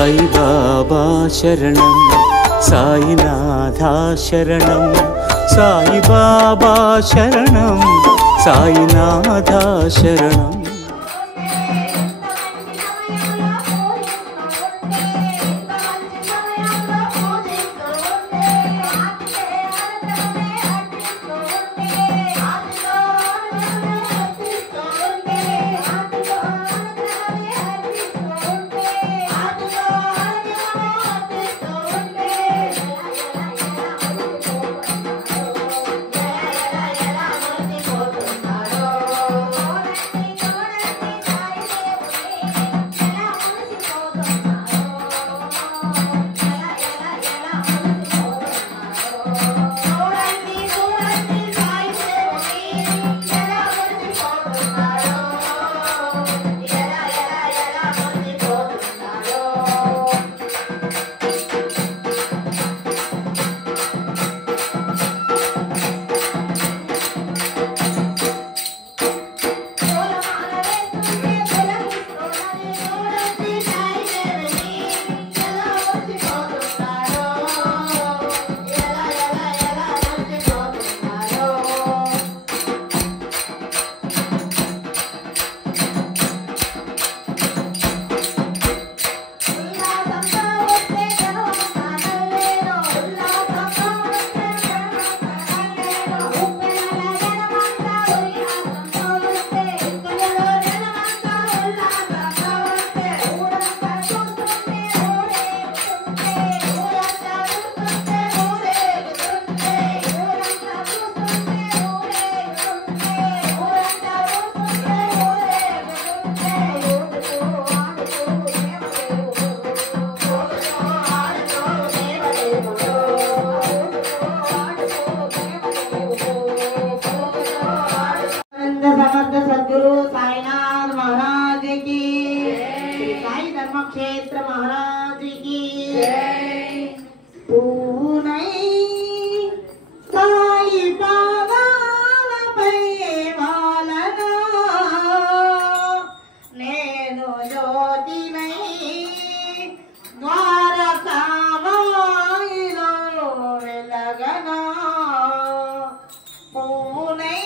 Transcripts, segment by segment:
సాయి బాబా శరణం, సాయినాథా శరణం, సాయి బాబా శరణం, సాయినాథా శరణం. सद्गुरु साईनाथ महाराज की, साई धर्म क्षेत्र महाराज की पूनई साई पादालपై వాలనా నేను జ్యోతినై ద్వారకామాయిలో వెలగనా పూనై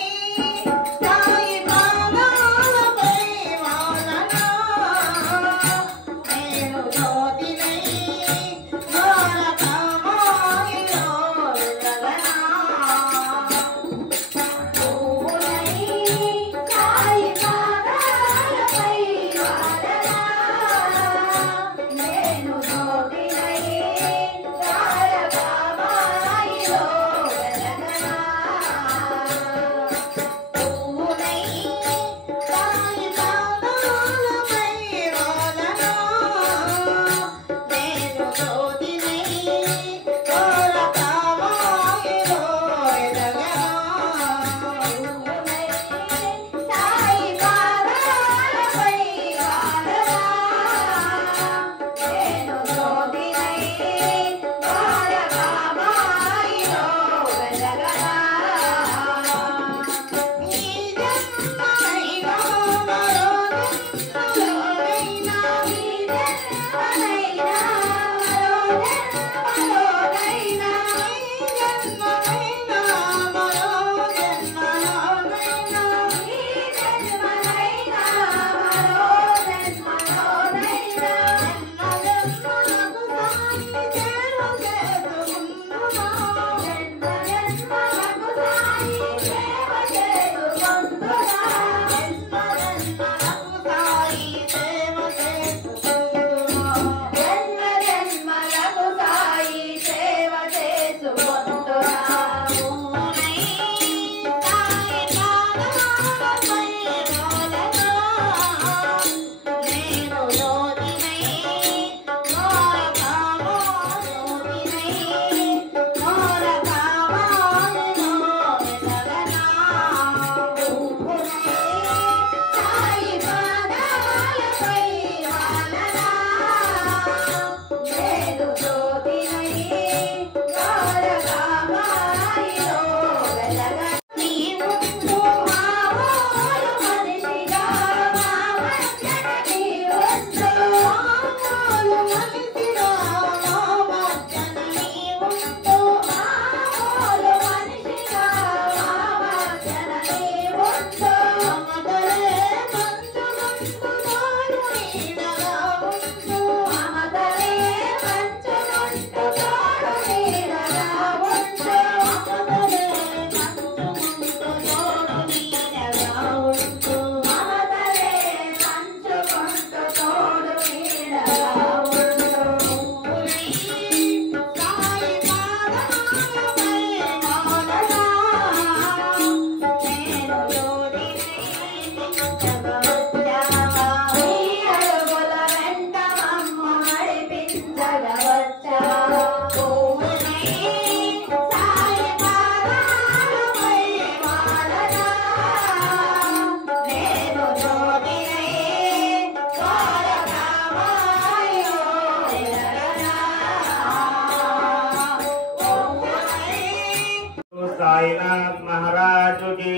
साईनाथ महाराज की,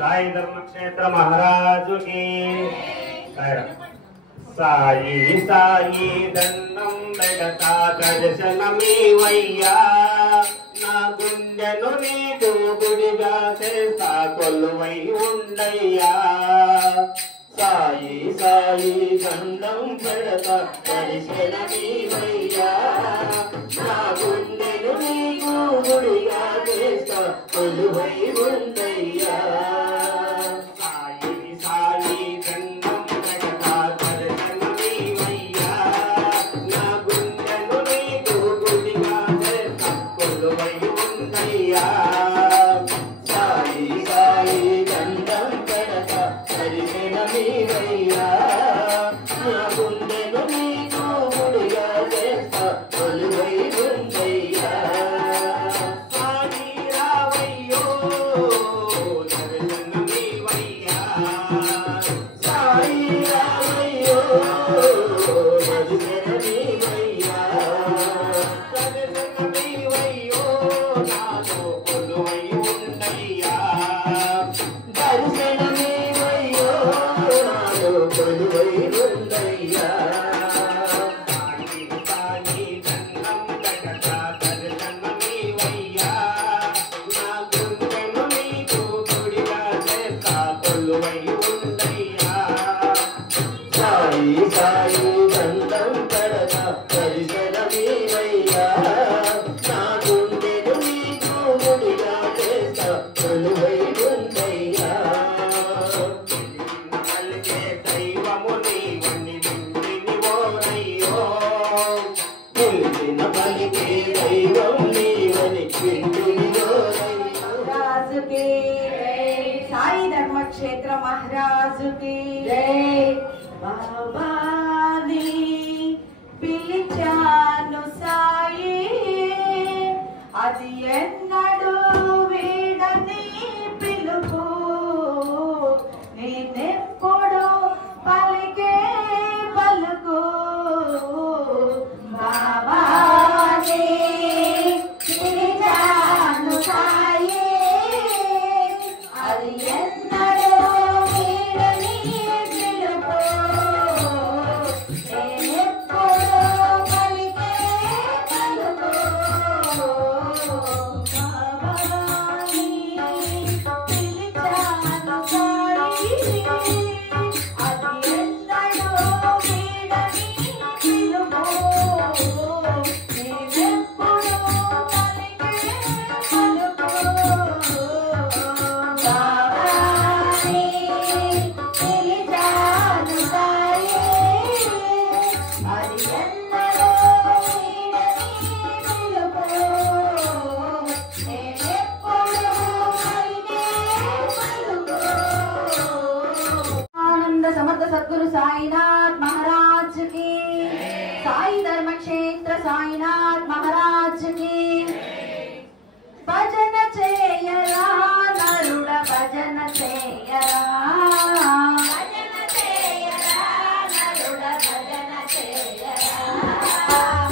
साई धर्मक्षेत्र महाराज की। साई साई दन्नं बेडता दर्शनमीवయ్యా నా గుండెను నీకు గుడిగా చేస్తా కొలువై ఉండయ్యా సాయి సాయి దండం పెడతా దర్శనమీవయ్యా నా గుండెను నీకు గుడిగా చేస్తా కొలువై ఉండయ్యా సాయి సాయి దండం పెడతా దర్శనమీవయ్యా నా గుండెను నీకు గుడిగా చేస్తా కొలువై ఉండయ్యా సాయి సాయి దండం పెడతా దర్శనమీవయ్యా నా గుండెను నీకు గుడిగా చేస్తా కొలువై ఉండయ్యా సాయి రావయ్యో దర్శనమీవయ్యా సాయి రావయ్యో దర్శనమీవయ్యా దర్శనమీవయ్యో నాతో కొలువై ఉండయ్యా దర్శనమీవయ్యో నాతో కొలువై ఉండయ్యా సాయి సాయి దండం పెడతా దర్శనమీవయ్యా నా గుండెను నీకు గుడిగా చేస్తా కొలువై ఉండయ్యా సాయి సాయి దండం పెడతా దర్శనమీవయ్యా నా గుండెను నీకు గుడిగా చేస్తా కొలువై ఉండయ్యా పలికే దైవము నీవని వింటిని ఓరయ్యో పిలిచిన పలికే దైవం నీవని వింటిని ఓరయ్యో महाराज की साई धर्म क्षेत्र महाराज की जय बाबा ने పిలిచాను సాయి అది ఎన్నడూ వీడని పిలుపు నేనెప్పుడు పలికే పలుకు బాబా నే పిలిచాను సాయి అది ఎన్నడూ వీడని పిలుపు నేనెప్పుడు పలికే పలుకు బాబా నే పిలిచాను సాయి అది ఎన్నడూ వీడని పిలుపు నేనెప్పుడు పలికే పలుకు బాబా నే పిలిచాను సాయి అది ఎన్నడూ వీడని పిలుపు నేనెప్పుడు పలికే పలుకు आनंद समर्थ सद्गुरु साईनाथ महाराज की साई धर्म क्षेत्र साईनाथ महाराज की भजन చేయరా నరుడ భజన చేయరా భజన చేయరా నరుడ భజన చేయరా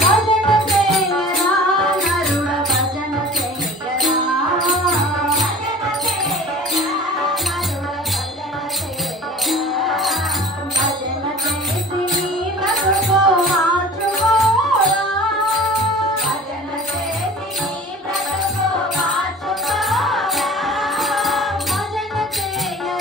భజన చేయరా నరుడ భజన చేయరా భజన చేయరా నరుడ భజన చేయరా భజన చేసి నీ బ్రతుకు మార్చుకోరా భజన చేసి నీ బ్రతుకు మార్చుకోరా భజన చేయరా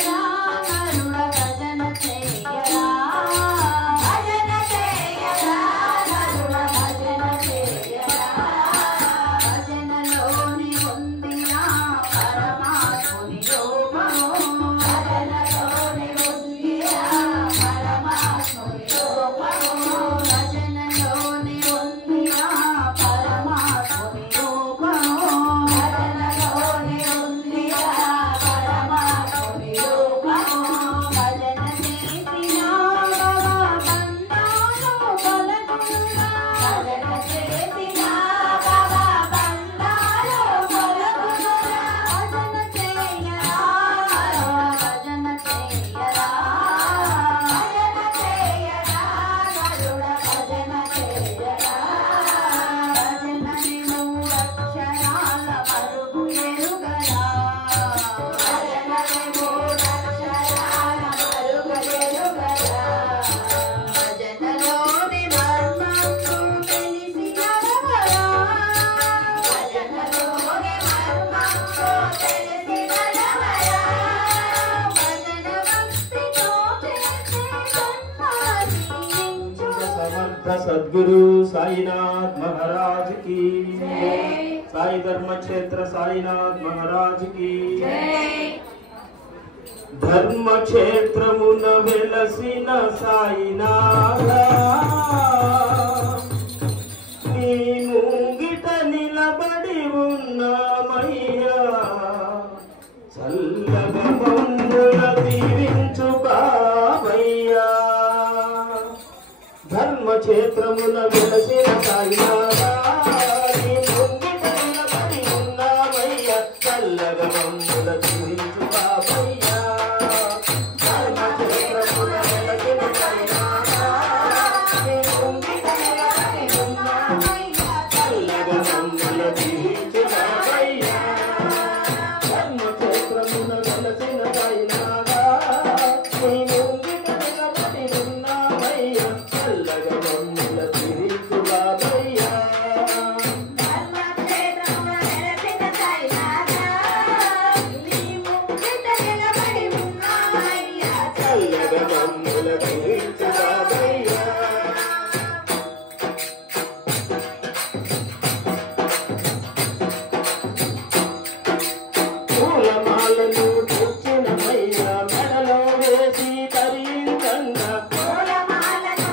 समर्थ सद्गुरु साईनाथ महाराज की, साई धर्म क्षेत्र साईनाथ महाराज की। धर्म क्षेत्रमुन वेलसिन साईनाथ नी ముంగిట నిలబడి ఉన్నామయ్యా, చల్లగా మమ్ముల దీవించు బాబయ్యా। ధర్మ క్షేత్రమున వెలసిన సాయినాథ నీ ముంగిట నిలబడి ఉన్నామయ్యా, చల్లగా మమ్ముల దీవించు బాబయ్యా। ధర్మ క్షేత్రమున వెలసిన సాయినాథ నీ ముంగిట నిలబడి ఉన్నామయ్యా, చల్లగా మమ్ముల దీవించు బాబయ్యా। ధర్మ క్షేత్రమున వెలసిన సాయినాథ నీ ముంగిట నిలబడి ఉన్నామయ్యా, చల్లగా మమ్ముల దీవించు బాబయ్యా। చల్లగా మమ్ముల దీవించు బాబయ్యా। పూలమాలను తెచ్చినమయ్యా, మెడలో వేసి తరించంగా। పూలమాలను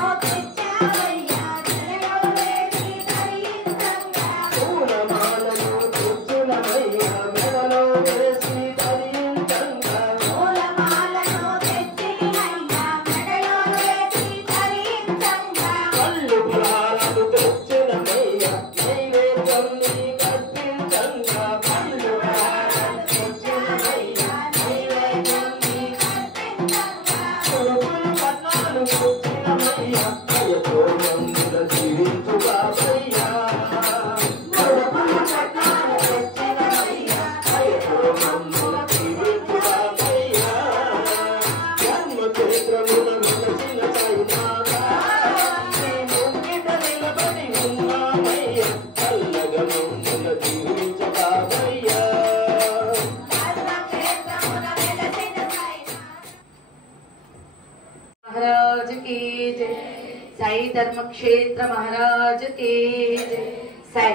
తెచ్చినమయ్యా, మెడలో వేసి తరించంగా। కళ్ళు పురాలను తెచ్చినమయ్యా, నైవేద్యం నీకు అర్పించంగా। కళ్ళు పురాలను తెచ్చినమయ్యా, నైవేద్యం నీకు అర్పించంగా। కొడుకులు పట్నాలు తెచ్చినమయ్యా, దయతో మమ్ముల దీవించు బాబయ్యా। కొడుకులు పట్నాలు తెచ్చినమయ్యా, దయతో మమ్ముల దీవించు బాబయ్యా। జన్మ క్షేత్రమున వెలసిన సాయినాథ నీ ముంగిట నిలబడి ఉన్నామయ్యా, చల్లగా మమ్ముల దీవించు బాబయ్యా। महाराज की जय। साई धर्म क्षेत्र महाराज की जय। साई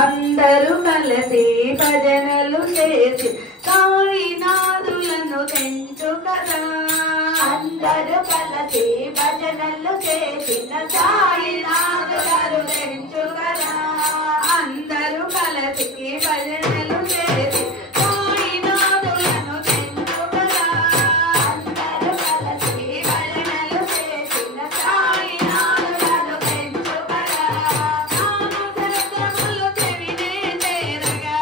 అందరూ కలిసి భజనలు చేసి సాయినాథులను తెంచు కదా, అందరూ కలిసి భజనలు చేసిన సాయినాథులను తెంచు కదా, అందరూ కలిసి భజనలు చేసి సాయినాథులను తెంచు కదా, అందరూ కలిసి భజనలు చేసిన సాయినాథులను తెంచు కదా, నామశబ్దములు చెవినే చేరగా,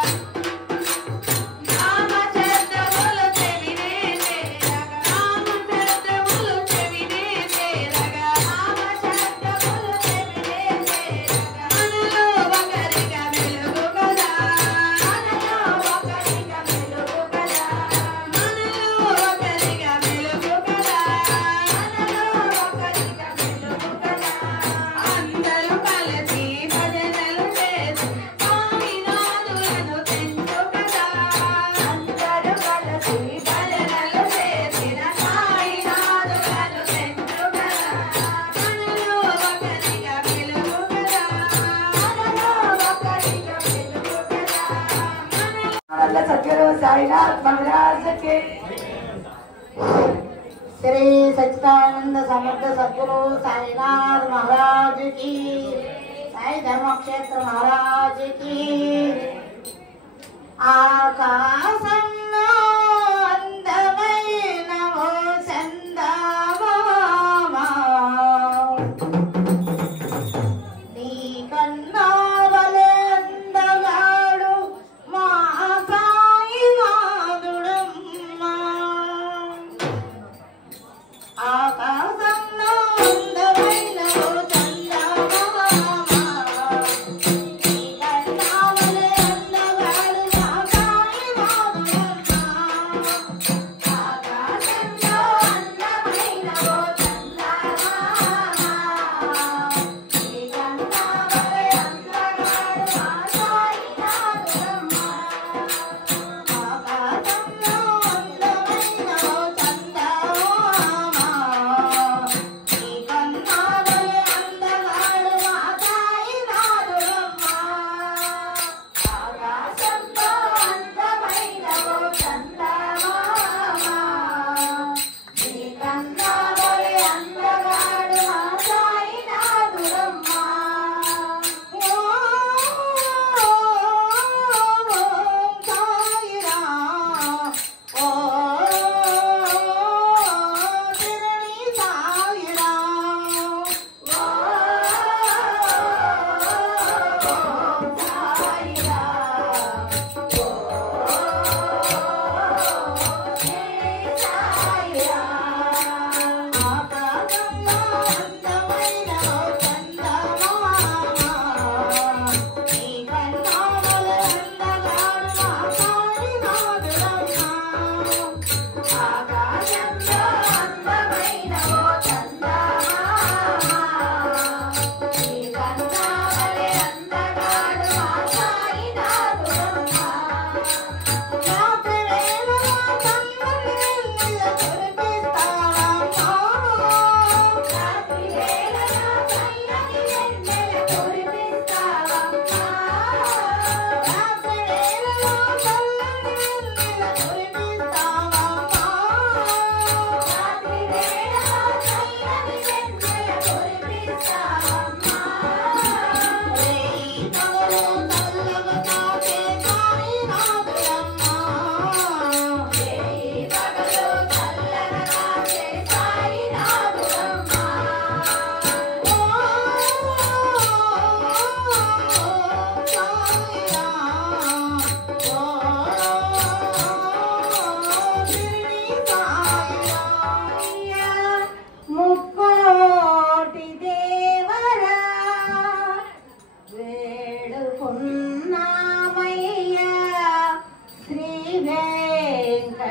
నామశబ్దములు చెవినే చేరగా, నామశబ్దములు చెవినే చేరగా, నామశబ్దములు చెవినే చేరగా, మనలో ఒకరిగా వెలుగు కదా, మనలో ఒకరిగా వెలుగు కదా, మనలో ఒకరిగా వెలుగు కదా, మనలో ఒకరిగా వెలుగు కదా, అందరూ కలిసి భజనలు చేసి సాయినాథులను తెంచు కదా, అందరూ కలిసి భజనలు చేసిన సాయినాథులను తెంచు కదా, మనలో ఒకరిగా వెలుగు కదా, మనలో ఒకరిగా వెలుగు కదా, మనలో సద్గురు సాయినాథ్ మహారాజ్ కి। श्री सच्चिदानंद समर्थ सद्गुरु साईनाथ महाराज की, साई धर्म क्षेत्र महाराज की। आकाशंलो అందమైన ఓ చందమామ, నీ కన్నావలే అందగాడు మా సాయినాథుడమ్మా। ఆకాశంలో అందమైన ఓ చందమామ, నీ కన్నావలే అందగాడు మా సాయినాథుడమ్మా।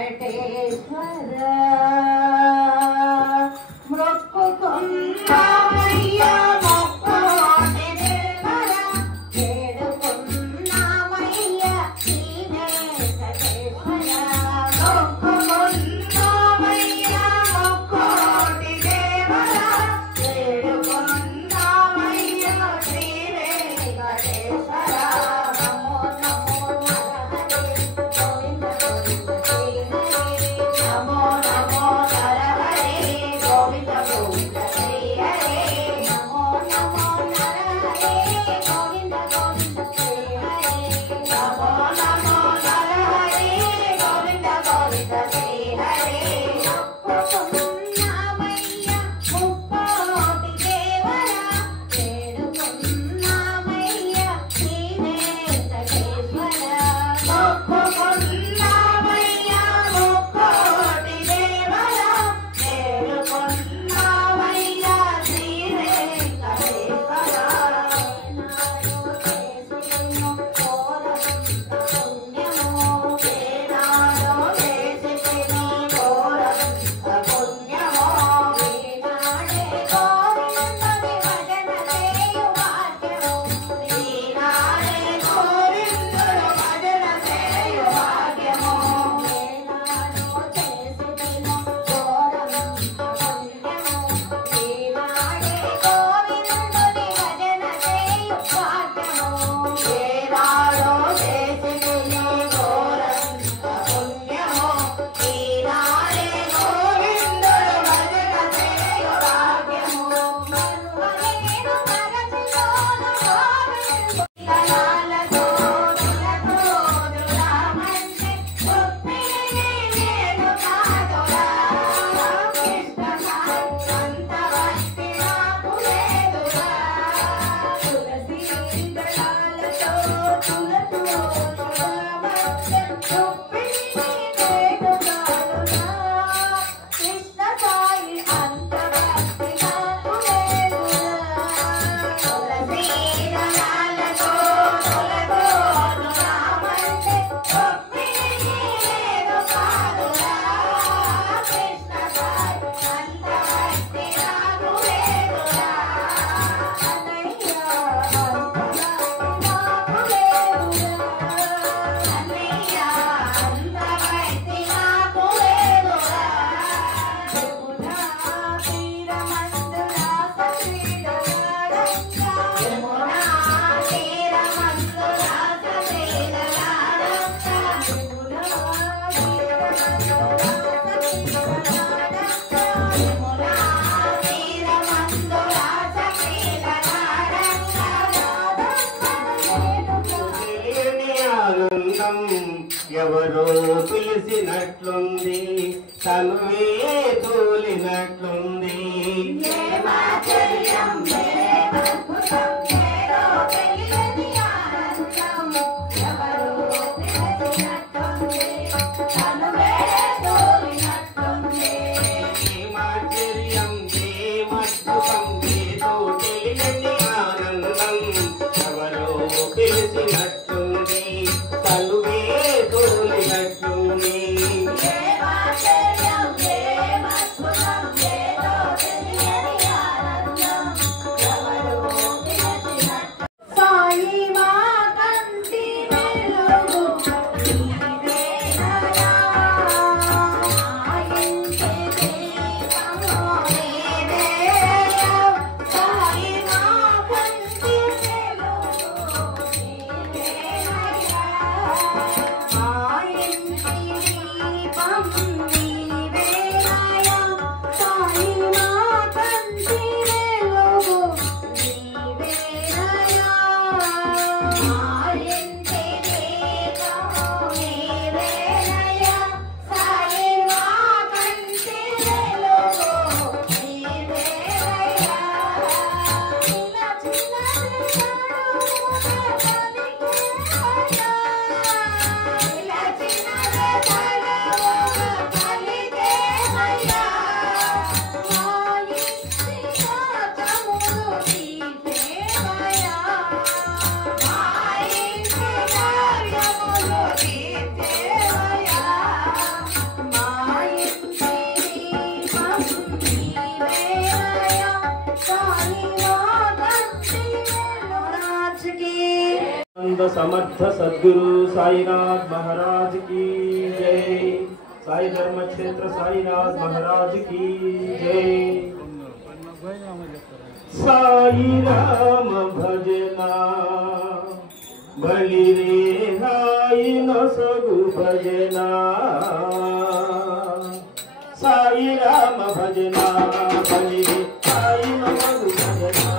వెంకటేశ్వర మొక్కుకున్నామయ్య మొక్కోటి దేవర వేడుకున్నామయ్య శ్రీ వెంకటేశ్వర మొక్కుకున్నామయ్య మొక్కోటి దేవర వేడుకున్నామయ్య శ్రీ వెంకటేశ్వర నమో నమో నమో నమో నరహరి గోవింద గోవింద శ్రీ హరి నమో నమో నరహరి గోవింద గోవింద శ్రీ హరి నమో నమో నరహరి గోవింద గోవింద శ్రీ హరి మొక్కుకున్నామయ్య ముక్కోటి దేవర వేడుకున్నామయ్య శ్రీ వెంకటేశ్వర మొక్కుకున్నామయ్య ముక్కోటి దేవర వేడుకున్నామయ్య శ్రీ వెంకటేశ్వర ఏనాడో చేసుకున్న ఘోరమంత పుణ్యము ఏనాడో చేసుకున్న ఘోరమంత పుణ్యము ఈనాడే గోవిందుని భజన చేయు భాగ్యము ఈనాడే గోవిందుని భజన చేయు భాగ్యము ఏనాడో చేసుకున్న ఘోరమంత పుణ్యము ఈనాడే గోవిందుని భజన చేయు భాగ్యము ఏనాడో చేసుకున్న ఘోరమంత పుణ్యము ఈనాడే గోవిందుని భజన చేయు భాగ్యము మరువలేను మరచిపోను గోవిందులాలతో తులతోడు రామంటే గొప్పిని నేను కాదురా కృష్ణ అంత భక్తి నాకు లేదురా తులసి దళాలతో తులతోడు రామంటే గొప్పిని నేను కాదురా కృష్ణ సాయి అంత భక్తి నాకు లేదురా తులసి దళాలతో తులతోడు రామంటే గొప్పిని నేను కాదురా కృష్ణ సాయి అంత భక్తి నాకు లేదురా అన్నయ్య అంత భక్తి నాకు లేదురా అన్నయ్య అంత భక్తి నాకు లేదురా యమునా తీరమందులాస క్రీడలాడంగా యమునా తీరమందులాస క్రీడలాడంగా యమునా తీరమందులాస యమునా తీరమందులాస క్రీడలాడంగా తెలియని ఆనందం ఎవరో పిలిచినట్లుంది తనువే తోలినట్లుంది ఏమాచర్యం అద్భుతం ఏదో తెలియని ఆనందం ఎవరో పిలిచినట్టుంది తనువే తోలినట్టుంది ఏమాశ్చర్యం ఏమద్భుతం ఏదో తెలియని ఆనందం ఎవరో పిలిచినట్లుంది తనువే తోలినట్లుంది ఏమాచర్యం ఏమద్భుతం ఏదో తెలియని ఆనందం ఎవరో పిలిచినట్టు సాయి మా కంటి వెలుగు నీవేనయా ఆయించే దీపము నీవేనయా సాయి మా కంటి వెలుగు నీవేనయా ఆయించే దీపం నీవేనయా సాయి మా కంటి వెలుగు నీవేనయా ఆయించే దీపము నీవేనయా సాయి మా కంటి వెలుగు నీవేనయా చిన్న చిన్న ఇలా చిన్న सच्चिदानंद समर्थ सद्गुरु साईनाथ महाराज की जय। साई धर्म क्षेत्र साईनाथ महाराज की जय। साई राम भजना बलि रे हाई न सगु भजना। साई राम भजना बलि रे हाई न सगु भजना।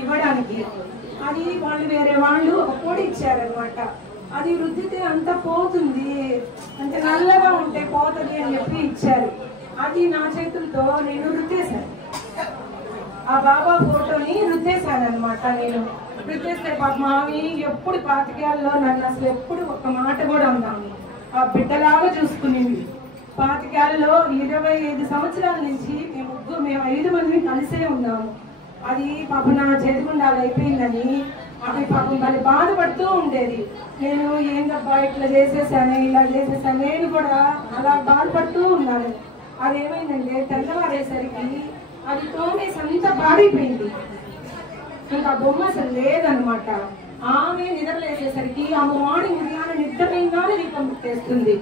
ఇవ్వడానికి. అది వాళ్ళు వేరే వాళ్ళు పొడి ఇచ్చారనమాట. అది రుద్దితే అంతా పోతుంది, అంటే నల్లగా ఉంటే పోతుంది అని చెప్పి ఇచ్చారు. అది నా చేతులతో నేను రుద్దేశాను, ఆ బాబా ఫోటోని రుద్దేశాను అనమాట. నేను రుద్దేస్తే మావి ఎప్పుడు పాతికేళ్ళలో నన్ను అసలు ఎప్పుడు ఒక్క మాట కూడా ఉన్నాము, ఆ బిడ్డలాగా చూసుకునేవి. పాతికేళ్ళలో 25 సంవత్సరాల నుంచి మేము 5 మంది కలిసే ఉన్నాము. అది పాపం నా చేతిగుండాలు అయిపోయిందని అది పాపం మళ్ళీ బాధపడుతూ ఉండేది. నేను ఏందబ్బా ఇట్లా చేసేసాను, ఇలా చేసేసాను, నేను కూడా అలా బాధపడుతూ ఉన్నాను. అదేమైందంటే తెల్లవారేసరికి అది తోమేసి అంతా పాడైపోయింది, ఇంకా బొమ్మ అసలు లేదనమాట. ఆమె నిద్రలేసేసరికి ఆ మార్నింగ్ ఉదయాన్నే నిద్రపోయిందానే దీపం పెట్టేస్తుంది,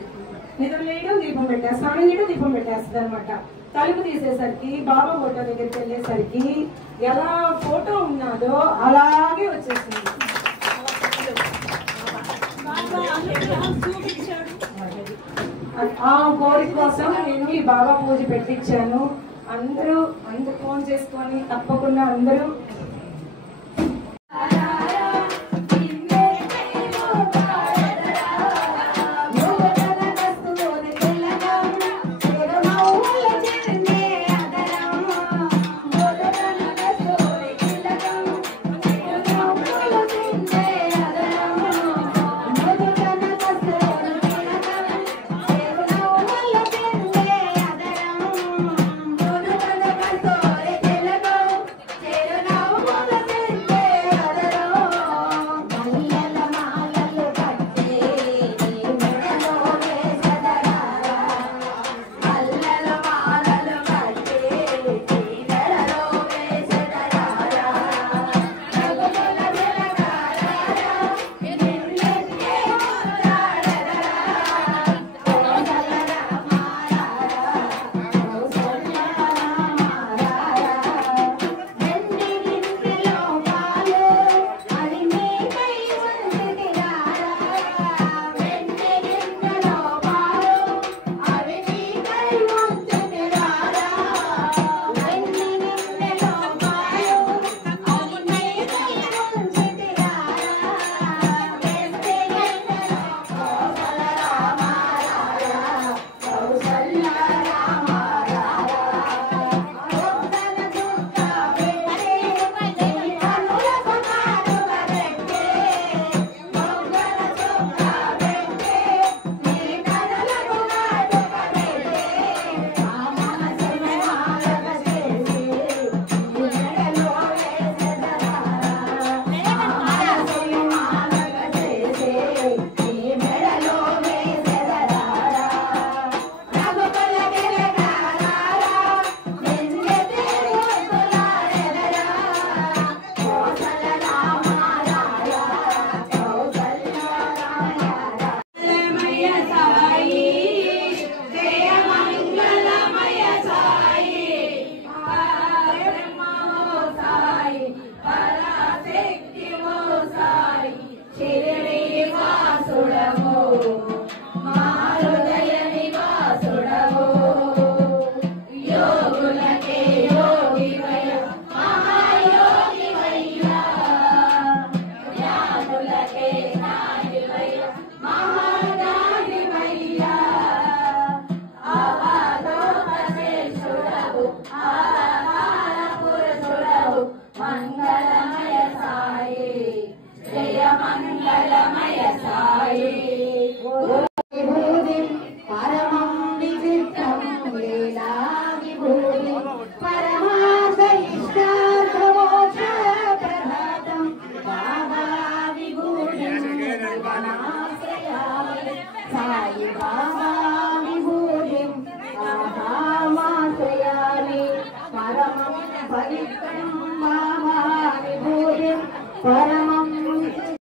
నిద్రలేయడం దీపం పెట్టేస్తుంది, స్నానం చేయడం దీపం పెట్టేస్తుంది అనమాట. తలుపు తీసేసరికి బాబా ఫోటో దగ్గరికి వెళ్ళేసరికి ఎలా ఫోటో ఉన్నదో అలాగే వచ్చేసింది. ఆ కోరిక కోసం నేను ఈ బాబా పూజ పెట్టించాను. అందరూ ఫోన్ చేసుకొని తప్పకుండా అందరూ